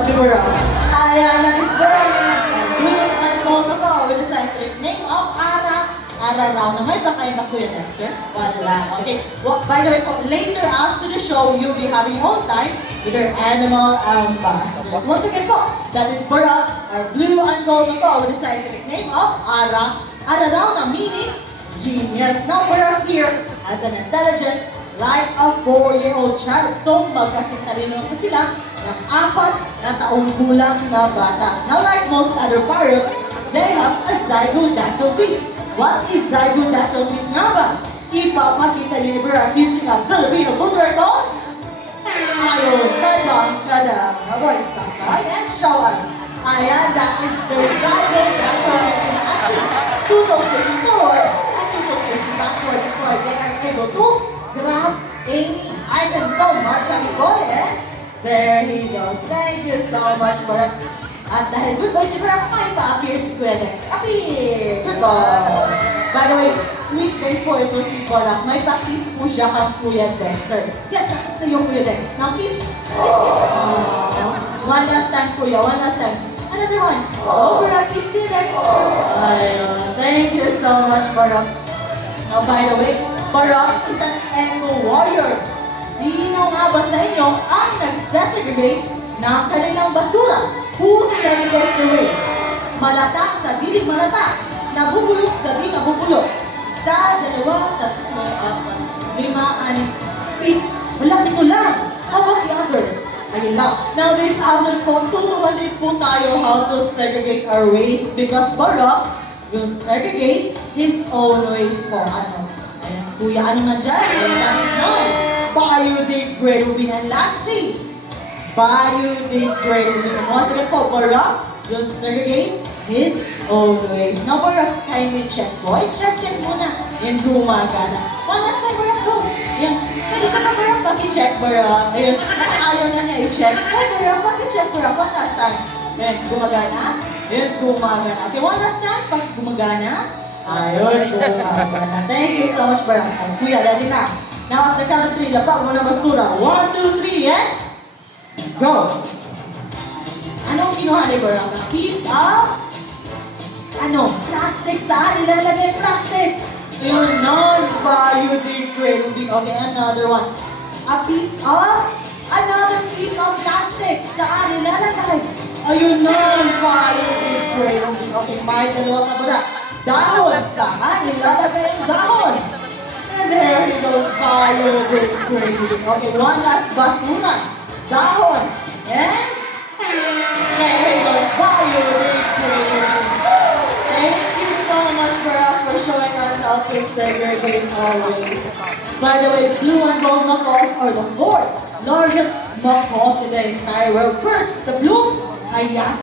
Siguro. Ayan, nag-isbird. Blue and gold na to with the scientific name of Ara raw naman. Baka kayo ba Kuya Dexter? Wala. Okay. Well, by the way po, later after the show, you'll be having your own time with your animal ambassadors. Once again po, that is Barak, our blue and gold na to with the scientific name of Ara. Ara raw na meaning genius. Now, Barak here has an intelligence like a 4-year-old child. So, magkasing-talino po sila ng 4 na taong gulang na bata. Now, like most other parrots, they have a zygodactyl beak. What is zygodactyl beak nga ba? Ipapakita niyo ni Barak using a Filipino food record. Ayun, talbang kada. Nagoy, sakay and show us. Ayan, that is the zygodactyl in action. 2 toes facing forward and 2 toes facing backwards. That's why they are able to grab any item so much. And there he goes. Thank you so much, Barak. At dahil good boy si Barak, may pa-appear si Kuya Dexter. Appear! Good boy! By the way, sweet day po ito si Barak. May pa-kiss po siya kang Kuya Dexter. Yes, sa iyo Kuya Dexter. Now kiss. One last time, Kuya. One last time. Another one. Oh, Barak, kiss Kuya Dexter. Ayun. Thank you so much, Barak. Now, by the way, Barak is an eco-warrior. Sino nga ba sa inyo ang nagsesegregate ng kanilang basura? Who segregates the waste? Malata sa di malata. Nabubulok sa di nabubulok. 1, 2, 3, 4, 5, 6, 8. Wala, ito lang. How about the others? Ayun lang. Now, this other po, tuturuan din po tayo how to segregate our waste because Barak will segregate his own waste po. Ano? Ayan, kuya, ano nga dyan? That's none. Biodegradable. And lastly, biodegradable. Once again po, Barak will segregate his own waste. Now, Barak, kindly check, boy. Check muna. Yan, gumagana. One last time, Barak, go. Yan. May isa ka, Barak, paki-check, Barak. Ayun, ayaw na niya i-check. Oh, Barak, paki-check, Barak. One last time. Yan, gumagana. Yan, gumagana. Okay, one last time. Pag gumagana, ayun, gumagana. Thank you so much, Barak. Kuya, dali na. Now, at the count of 3, lapag mo na basura. 1, 2, 3, and go! Anong kinuha ni Barak? A piece of plastic. Saan ilalagay plastic? Yung non-biodegradable. Okay, another one. Another piece of plastic. Saan ilalagay? Ayun, non-biodegradable. Okay, may dalawa ka ba? Dahon. Saan ilalagay yung dahon? And there he goes, biodegradable. Okay, one last basura. Dahon. And there he goes, biodegradable. Thank you so much, Barak, for showing us how to segregate our waste. By the way, blue and gold macaws are the 4th largest macaws in the entire world. First, the blue, Ayas.